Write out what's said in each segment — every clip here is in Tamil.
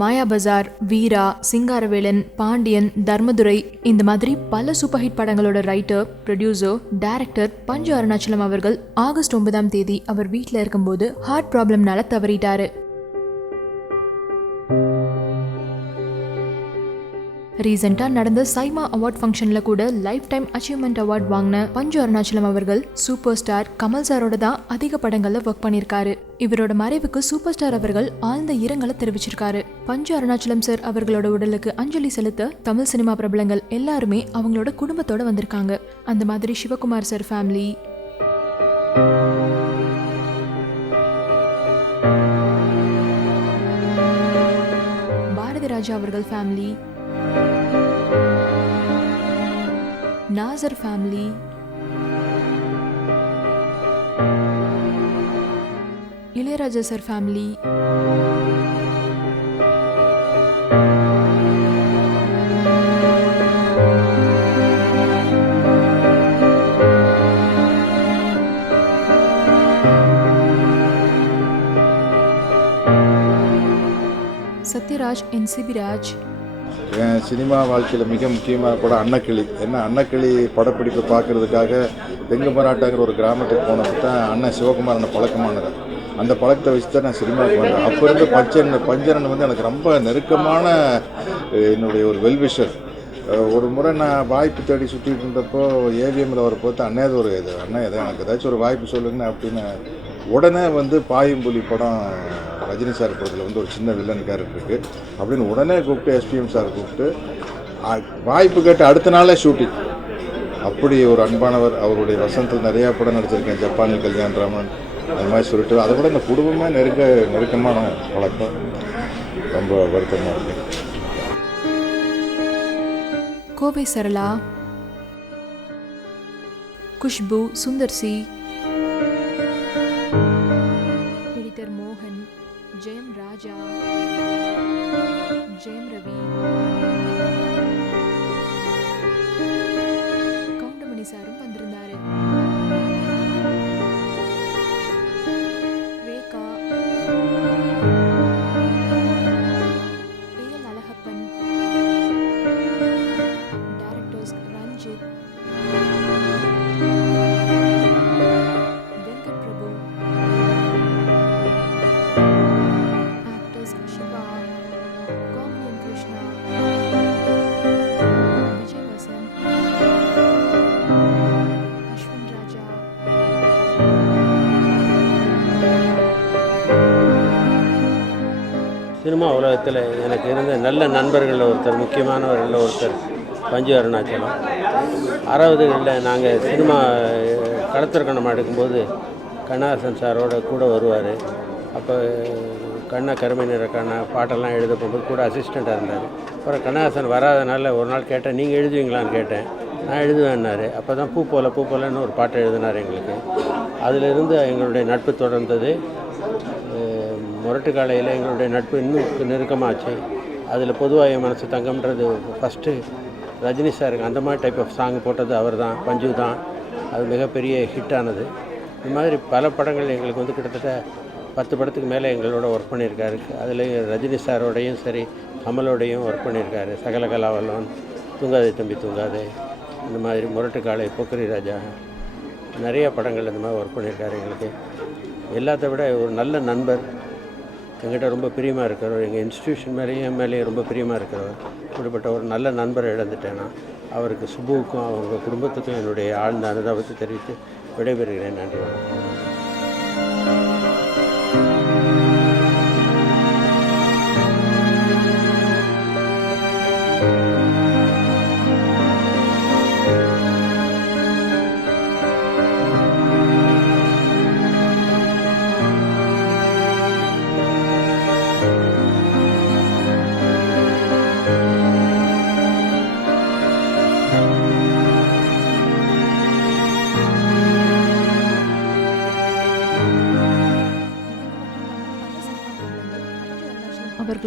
மாயாபஜார், வீரா, சிங்காரவேலன், பாண்டியன், தர்மதுரை இந்த மாதிரி பல சூப்பர் ஹிட் படங்களோட writer, producer, director Panchu Arunachalam அவர்கள் ஆகஸ்ட் 9ஆம் தேதி அவர் வீட்டில் இருக்கும்போது ஹார்ட் ப்ராப்ளம்னால தவறிட்டாரு. ரீசெண்டா நடந்த சைமா அவார்ட் ஃபங்க்ஷன்ல கூட லைஃப் டைம் அச்சீவ்மெண்ட் அவார்ட் வாங்கின பஞ்சு அருணாச்சலம் அவர்கள் சூப்பர் ஸ்டார் கமல் சாரோட தான் அதிக படங்கள்ல ஒர்க் பண்ணியிருக்காரு. இவரோட மறைவுக்கு சூப்பர் ஸ்டார் அவர்கள் ஆழ்ந்த இரங்கலை தெரிவிச்சிருக்காரு. பஞ்சு அருணாச்சலம் சார் அவர்களோட உடலுக்கு அஞ்சலி செலுத்த தமிழ் சினிமா பிரபலங்கள் எல்லாருமே அவங்களோட குடும்பத்தோட வந்திருக்காங்க. அந்த மாதிரி சிவகுமார் சார் ஃபேமிலி, பாரதி ராஜா அவர்கள் family, Nassar family, Ilaiyaraaja sir family, Sathyaraj, NCB Raj. என் சினிமா வாழ்க்கையில் மிக முக்கியமான படம் அன்னக்கிளி. என்ன அன்னக்கிளி படப்பிடிப்பு பார்க்குறதுக்காக தெங்கு மராட்டாங்கிற ஒரு கிராமத்துக்கு போனது தான் அண்ணன் சிவகுமாரனை பழக்கமானது. அந்த பழக்கத்தை வச்சு தான் நான் சினிமாவுக்கு வந்தேன். அப்போ இருந்து பஞ்சரன் வந்து எனக்கு ரொம்ப நெருக்கமான என்னுடைய ஒரு வெல்விஷர். ஒரு முறை நான் வாய்ப்பு தேடி சுற்றிட்டு இருந்தப்போ ஏவிஎம்மில் அவரை பார்த்து அண்ணே அது ஒரு இது அண்ணா எதை எனக்கு ஏதாச்சும் ஒரு வாய்ப்பு சொல்லுங்கண்ணே அப்படின்னு உடனே வந்து பாயும்புலி படம் ரஜினி சார் படத்தில் வந்து ஒரு சின்ன வில்லன் கேரக்டர் இருக்குது அப்படின்னு உடனே கூப்பிட்டு SPM சார் கூப்பிட்டு வாய்ப்பு கேட்டு அடுத்த நாளே ஷூட்டிங். அப்படி ஒரு அன்பானவர். அவருடைய வசந்தத்தில் நிறையா படம் நடிச்சிருக்கேன். ஜப்பானில் கல்யாணராமன் அது மாதிரி சொல்லிட்டு அதை விட இந்த குடும்பமே நெருக்கமான பழக்கம். ரொம்ப வருத்தமாக இருக்கு. கோவை சரளா, குஷ்பு, சுந்தர்சி, எடிட்டர் மோகன், ஜெயம் ராஜா, ஜெயம் ரவி, கவுண்டமணி சாரும் வந்திருந்தாரு. Rekha, AL Alagappan, directors Ranjith, Venkat Prabhu, actors Siva, கோமலியன் Krishna, Vijay Vasanth, Ashwin ராஜா, சினிமா உலகத்தில் எனக்கு இருந்த நல்ல நண்பர்களில் ஒருத்தர், முக்கியமானவர்களில் ஒருத்தர் பஞ்சு அருணாச்சலம். 60களில் நாங்கள் சினிமா களத்திற்கணம் எடுக்கும்போது கண்ணாசன் சாரோட கூட வருவார். அப்போ கண்ணா கருமை நிற கண்ணா பாட்டெல்லாம் எழுத போகும்போது கூட அசிஸ்டண்ட்டாக இருந்தார். அப்புறம் கண்ணாசன் வராதனால ஒரு நாள் கேட்டேன், நீங்கள் எழுதுவீங்களான்னு கேட்டேன். நான் எழுதுவேன்னாரு. அப்போ தான் பூ போலன்னு ஒரு பாட்டை எழுதினார் எங்களுக்கு. அதிலிருந்து எங்களுடைய நட்பு தொடர்ந்தது. முரட்டு காலையில் எங்களுடைய நட்பு இன்னும் நெருக்கமாச்சு. அதில் பொதுவாக என் மனசு தங்கம்ன்றது ஃபஸ்ட்டு ரஜினி சாருக்கு அந்த மாதிரி டைப் ஆஃப் சாங் போட்டது அவர் தான், பஞ்சு தான். அது மிகப்பெரிய ஹிட்டானது. இந்த மாதிரி பல படங்கள் எங்களுக்கு வந்து கிட்டத்தட்ட 10 படத்துக்கு மேலே எங்களோட ஒர்க் பண்ணியிருக்காரு. அதில் ரஜினி சாரோடையும் சரி, கமலோடையும் ஒர்க் பண்ணியிருக்காரு. சகல கலாவல்லவன், தூங்காதே தம்பி தூங்காதே, இந்த மாதிரி முரட்டு காலை, போக்கரி ராஜா, நிறைய படங்கள் இந்த மாதிரி ஒர்க் பண்ணியிருக்காரு. எங்களுக்கு எல்லாத்த விட ஒரு நல்ல நண்பர், எங்கிட்ட ரொம்ப பிரியமாக இருக்கிறவர், எங்கள் இன்ஸ்டியூஷன் மேலேயும் என் மேலேயும் ரொம்ப பிரியமாக இருக்கிறவர். இப்படிப்பட்ட ஒரு நல்ல நண்பரை இழந்துட்டேன்னா அவருக்கு, சுபுவுக்கும் அவங்க குடும்பத்துக்கும் என்னுடைய ஆழ்ந்த அனுதாபத்தை தெரிவித்து விடைபெறுகிறேன். நன்றி, வணக்கம்.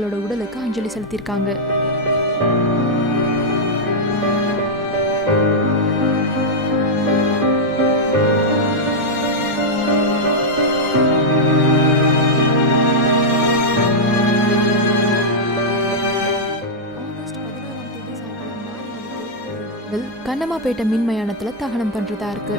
அவங்களோட உடலுக்கு அஞ்சலி செலுத்தியிருக்காங்க. கண்ணம்மாப்பேட்டை மின் மயானத்துல தகனம் பண்றதா இருக்கு.